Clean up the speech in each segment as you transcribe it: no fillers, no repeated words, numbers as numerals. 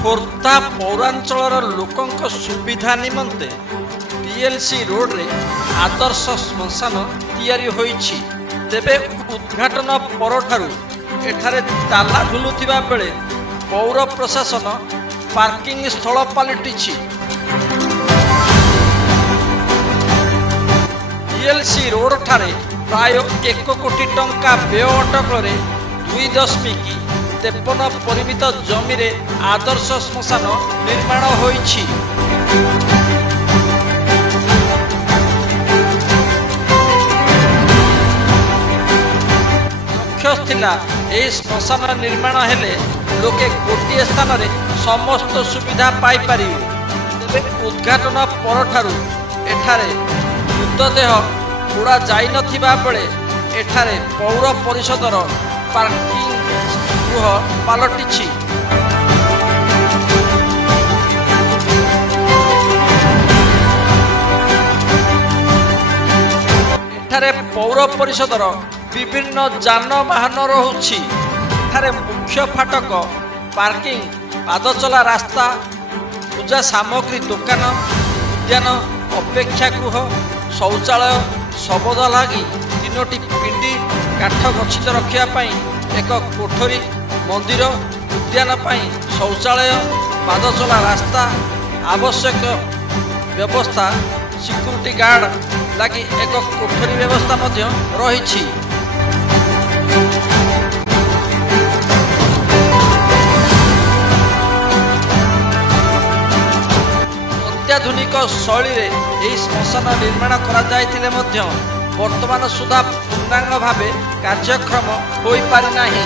खोर्धा पौरांचल लोकों सुविधा निमंते PLC road रे आदर्श श्मशान तैयारी होईछि। तेबे उद्घाटन परठारु एठारे ताला झुलुथिबा बेले पौर प्रशासन पार्किंग स्थल पलटिछि। पीएलसी रोड ठारे प्राय 1 कोटी टंका व्यय अटकल 2.53 परिमित जमी रे आदर्श श्मशान निर्माण होईछि। लक्ष्य थिला एही श्मशान निर्माण हेले लोके गोटे स्थान रे समस्त सुविधा पाई पारिबे। तेबे उद्घाटन परठारु एठारे मृतदेह पोड़ा जाई नथिबा बेले एठारे पौर परिषदर पार्किंग गृह पलटिछि। एठारे पौर परिषदर विभिन्न जानवाहन रहुछि। एठारे मुख्य फाटक, पार्किंग, पादचला रास्ता, पूजा सामग्री दुकान, उद्यान, अपेक्षा गृह, शौचालय, शबद लगी 3टी पिंडी, काठ गच्छित रखा एक कोठरी, मंदिर, उद्यान शौचालय, पादचला रास्ता, आवश्यक व्यवस्था, सिक्यूरिटी गार्ड लगी एक कोठरी व्यवस्था रही। अत्याधुनिक शैली रे एही श्मशान निर्माण करा जायतिले मध्य वर्तमान सुधा पूर्णांग भावे कार्यक्रम होई पारि नाही।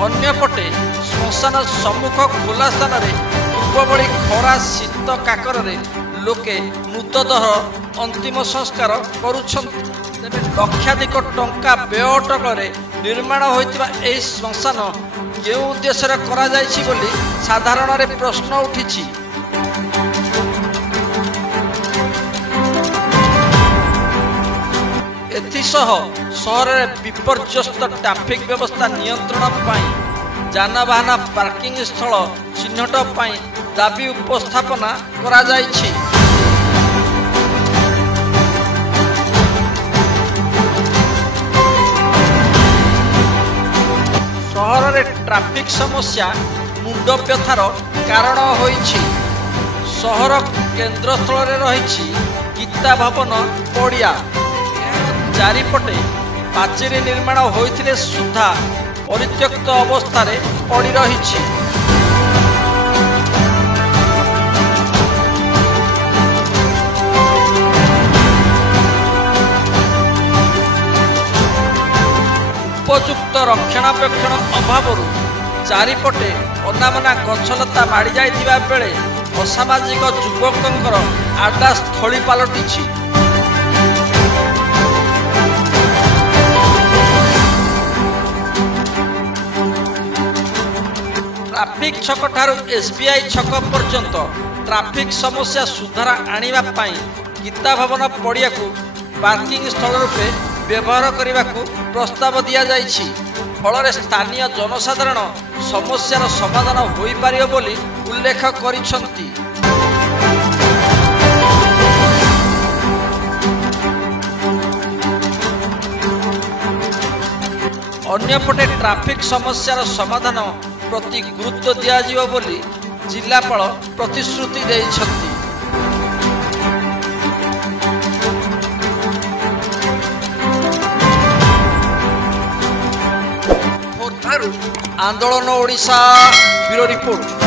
अन्यपटे श्मशान सम्मुख खोला स्थान रे पूर्वभଳି खरा शीत काकर रे लोके मृतदेह अंतिम संस्कार करुछन्ति। तेबे लक्षाधिक टंका व्यय अटकल निर्माण होइतिबा एही श्मशान केउ उद्देश्य करा जायछि बोली साधारण रे प्रश्न उठिछि। एथिसह शहर में विपर्यस्त ट्रैफिक व्यवस्था नियंत्रण पाई जानवाहन पार्किंग स्थल चिन्हट पाई दाबी उपस्थापना करा जायछि। शहर में ट्रैफिक समस्या मुंड व्यथार कारण होईछि। शहर केंद्र स्थल रे रहिछि गीता भवन पड़िया। चारिपटे पाचेरी निर्माण होइथिले सुधा परित्यक्त अवस्था रे पड़ी रहिछि। उपयुक्त रक्षणाबेक्षण अभावरू चारिपटे अनामना गछलता माड़ी जाइथिबा बेले असामाजिक युवकंकर आडा स्थली पलटिछि। ट्रैफिक छक ठारू एसबीआई छक पर्यंत ट्रैफिक समस्या सुधार आनिबा पाई गीता भवन पड़िया को पार्किंग स्थल रूपे व्यवहार करने को प्रस्ताव दिया जाइछि। फल स्थानीय जनसाधारण समस्यार समाधान होई पारियो बोली उल्लेख करिसंती। अन्यपटे ट्रैफिक समस्यार समाधान प्रति गुरुत्व दिया जिवो बोली जिलापाल प्रतिश्रुति देइछंती। खोर्धारू आंदोलन ओडिशा ब्यूरो रिपोर्ट।